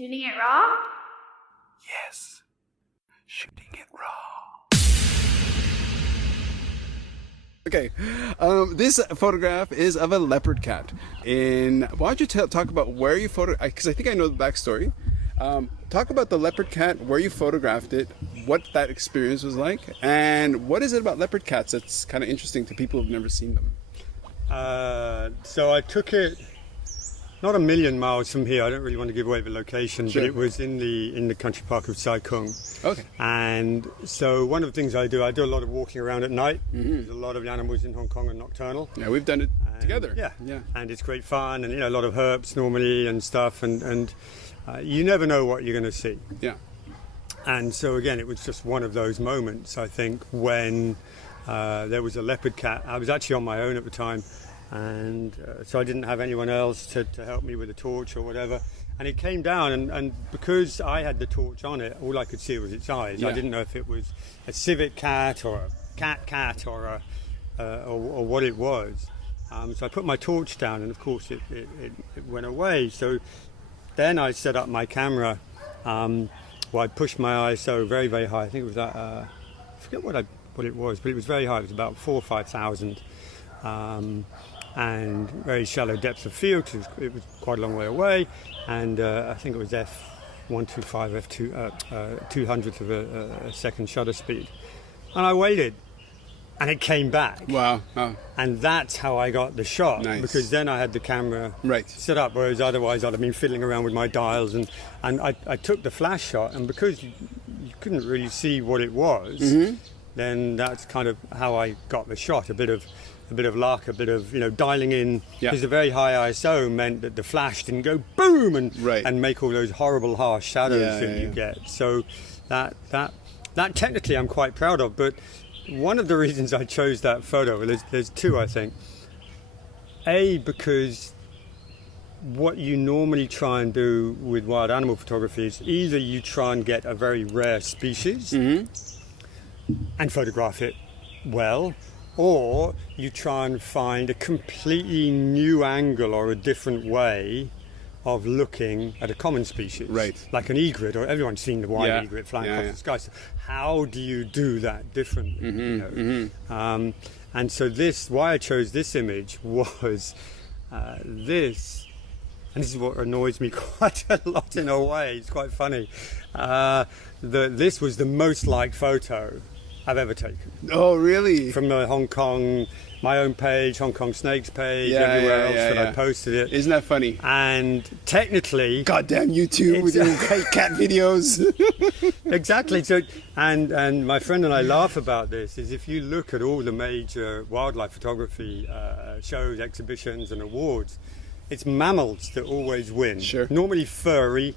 Shooting it raw? Yes, shooting it raw. Okay, this photograph is of a leopard cat. Why don't you talk about where you because I think I know the backstory. Talk about the leopard cat, where you photographed it, what that experience was like, and what is it about leopard cats that's kind of interesting to people who've never seen them? So I took it not a million miles from here. I don't really want to give away the location, Sure. but it was in the country park of Sai Kung. Okay. And so one of the things I do a lot of walking around at night. There's a lot of animals in Hong Kong are nocturnal. Yeah, we've done it together. Yeah. And it's great fun, and a lot of herps normally and stuff, and you never know what you're going to see. Yeah. And so again, it was just one of those moments, I think, when there was a leopard cat. I was actually on my own at the time, and so I didn't have anyone else to help me with a torch or whatever. And it came down, and because I had the torch on it, all I could see was its eyes. Yeah. I didn't know if it was a civet cat or a cat or what it was. So I put my torch down, and of course it went away. So then I set up my camera. I pushed my ISO very, very high. I think it was I forget what it was, but it was very high. It was about 4,000 or 5,000, and very shallow depth of field. It was quite a long way away, and I think it was f125, f2 200th of a second shutter speed. And I waited, and it came back. Wow. Oh. And that's how I got the shot. Nice. Because then I had the camera Right. set up, whereas otherwise I'd have been fiddling around with my dials, and I took the flash shot, and because you couldn't really see what it was, then that's kind of how I got the shot. A bit of luck, a bit of dialing in, because the very high ISO meant that the flash didn't go boom and make all those horrible harsh shadows that you get. So that technically I'm quite proud of, but one of the reasons I chose that photo, there's two, I think. A, because what you normally try and do with wild animal photography is either you try and get a very rare species and photograph it well, or you try and find a completely new angle or a different way of looking at a common species, right? Like an egret, or everyone's seen the white egret flying across the sky. So how do you do that differently? And so why I chose this image was this, and this is what annoys me quite a lot in a way. It's quite funny. This was the most liked photo I've ever taken. Oh, really? From the Hong Kong, my own page, Hong Kong Snakes page, everywhere else that I posted it. Isn't that funny? And technically, goddamn YouTube with your cat videos. Exactly. So, and my friend and I laugh about this. Is if you look at all the major wildlife photography shows, exhibitions, and awards, it's mammals that always win. Sure. Normally furry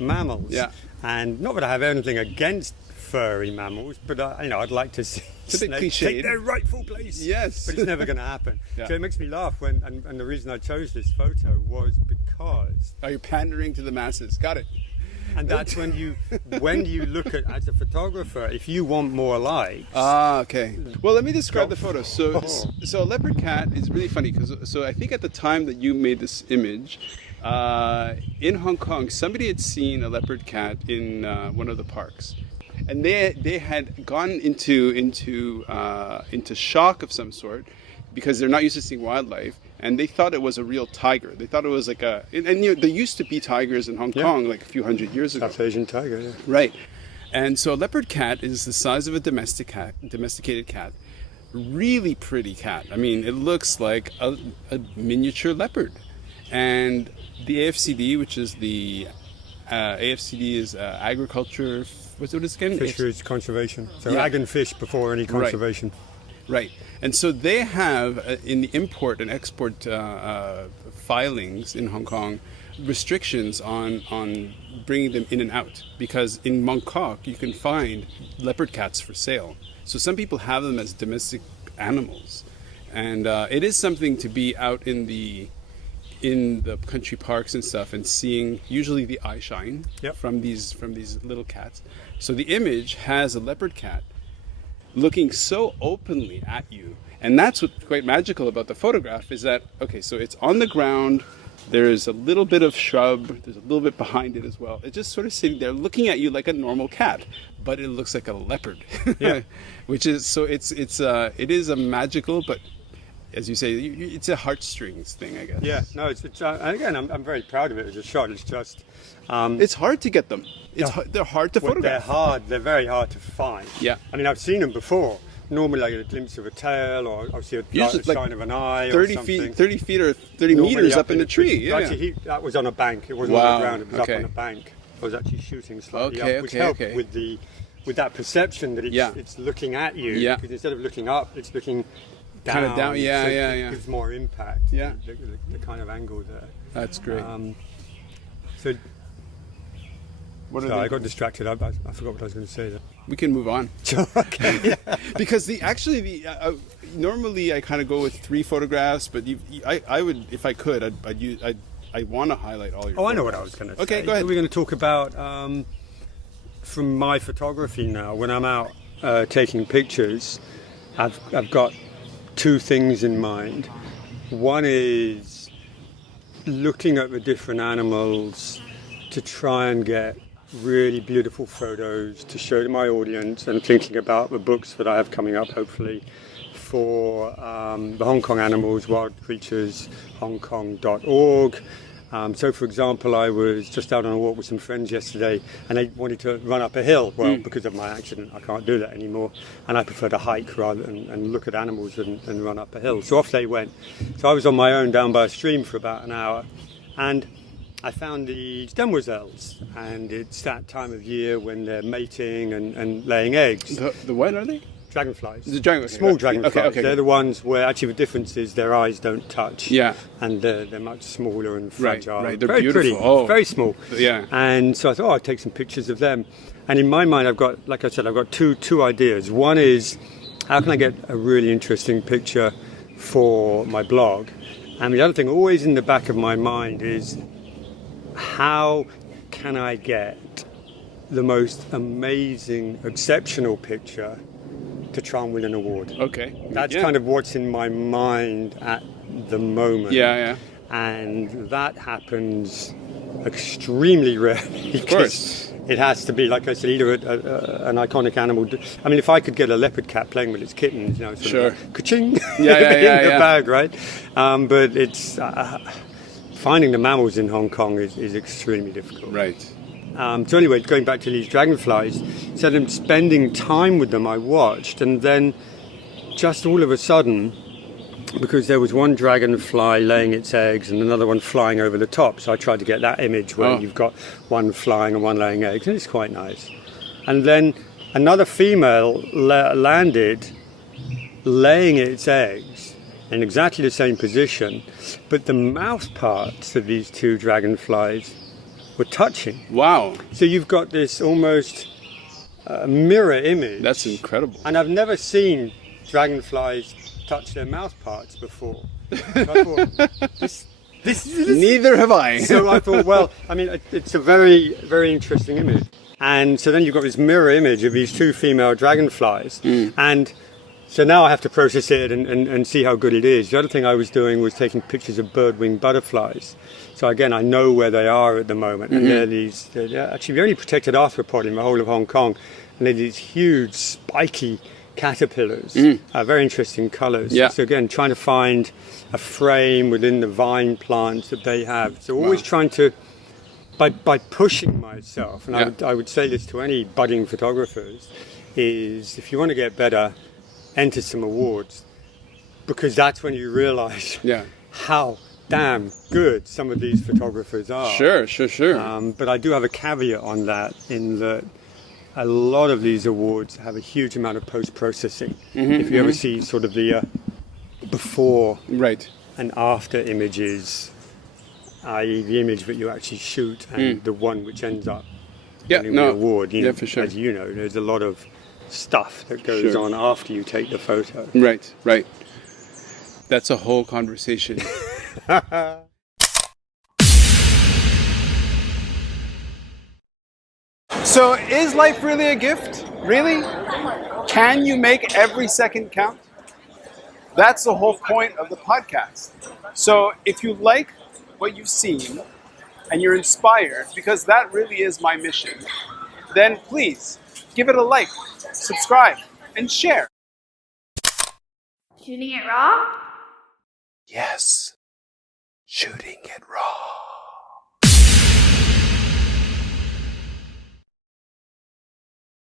mammals. Yeah. And not that I have anything against furry mammals, but I'd like to see snakes take their rightful place. Yes. But it's never going to happen. Yeah. So it makes me laugh and the reason I chose this photo was because you're pandering to the masses. Got it. And that's when you look at, as a photographer, if you want more likes. Okay. Well, let me describe the photo. So a leopard cat is really funny because I think at the time that you made this image, in Hong Kong, somebody had seen a leopard cat in one of the parks. And they had gone into shock of some sort because they're not used to seeing wildlife, and they thought it was a real tiger. They thought it was like there used to be tigers in Hong Kong like a few hundred years ago. South Asian tiger, yeah. Right. And so a leopard cat is the size of a domesticated cat. Really pretty cat. I mean, it looks like a miniature leopard. And the AFCD, which is the AFCD is agriculture. What is it again? Fisheries conservation. So ag and fish before any conservation. Right. And so they have, in the import and export filings in Hong Kong, restrictions on bringing them in and out. Because in Mongkok, you can find leopard cats for sale. So some people have them as domestic animals. And it is something to be out in the country parks and stuff and seeing usually the eye shine from these little cats. So the image has a leopard cat looking so openly at you, and that's what's quite magical about the photograph is that so it's on the ground There's a little bit of shrub. There's a little bit behind it as well. It's just sort of sitting there looking at you like a normal cat, but it looks like a leopard. Yeah. Which is so it is a magical, but as you say, it's a heartstrings thing, I guess. Yeah, no, it's and again, I'm very proud of it as a shot. It's just it's hard to get them. They're hard to photograph. They're very hard to find. Yeah. I mean, I've seen them before. Normally I get a glimpse of a tail, or I'll see a sign of an eye, 30 or something. 30 feet or 30 meters up in the tree. Yeah. Actually, that was on a bank. It wasn't on the ground. It was up on a bank. I was actually shooting slightly up, which helped with that perception that it's looking at you. Yeah. Because instead of looking up, it's looking down. Kind of down. Yeah, so yeah, it yeah. gives more impact. Yeah. The kind of angle there. That's great. I got distracted. I forgot what I was going to say there. We can move on. Okay. Because normally I kind of go with 3 photographs, but I would, if I could, I want to highlight all your. Oh, I know what I was going to say. Okay, go ahead. We're going to talk about from my photography now. When I'm out taking pictures, I've got 2 things in mind. One is looking at the different animals to try and get really beautiful photos to show to my audience, and thinking about the books that I have coming up, hopefully, for the Hong Kong Animals, Wild Creatures, hongkong.org. So, for example, I was just out on a walk with some friends yesterday, and they wanted to run up a hill. Well, because of my accident, I can't do that anymore, and I prefer to hike rather than look at animals and run up a hill. So off they went. So I was on my own down by a stream for about an hour, and I found the demoiselles, and it's that time of year when they're mating and laying eggs. The what are they? Dragonflies. The dragonflies. Small dragonflies. Okay. They're the ones where actually the difference is their eyes don't touch. Yeah. And they're much smaller and fragile. Right. They're very beautiful. pretty, very small. Yeah. And so I thought, I'd take some pictures of them. And in my mind, I've got, like I said, I've got two ideas. One is, how can I get a really interesting picture for my blog? And the other thing always in the back of my mind is, how can I get the most amazing, exceptional picture to try and win an award? Okay. That's kind of what's in my mind at the moment. Yeah. And that happens extremely rarely. Of course. It has to be, like I said, either an iconic animal. I mean, if I could get a leopard cat playing with its kittens, sort of ka-ching, in the bag, right? But it's finding the mammals in Hong Kong is extremely difficult. Right. So anyway, going back to these dragonflies, instead of spending time with them, I watched, and then just all of a sudden, because there was one dragonfly laying its eggs and another one flying over the top, so I tried to get that image where you've got one flying and one laying eggs, and it's quite nice. And then another female landed laying its eggs in exactly the same position, but the mouth parts of these 2 dragonflies were touching. Wow. So you've got this almost mirror image. That's incredible. And I've never seen dragonflies touch their mouth parts before. So I thought, this Neither have I. So I thought, well, I mean, it's a very, very interesting image. And so then you've got this mirror image of these 2 female dragonflies. And so now I have to process it and see how good it is. The other thing I was doing was taking pictures of bird-winged butterflies. So again, I know where they are at the moment. And they're actually the only protected arthropod in the whole of Hong Kong. And they're these huge, spiky caterpillars. Very interesting colours. Yeah. So again, trying to find a frame within the vine plants that they have. So always trying to, by pushing myself, and I would say this to any budding photographers, is if you want to get better, enter some awards, because that's when you realise how damn good some of these photographers are. Sure. But I do have a caveat on that, in that a lot of these awards have a huge amount of post-processing. If you ever see sort of the before and after images, i.e. the image that you actually shoot and the one which ends up winning the award, for sure. As you know, there's a lot of stuff that goes on after you take the photo. Right. That's a whole conversation. So, is life really a gift? Really? Can you make every second count? That's the whole point of the podcast. So, if you like what you've seen and you're inspired, because that really is my mission, then please give it a like, subscribe, and share. Shooting it raw? Yes, shooting it raw.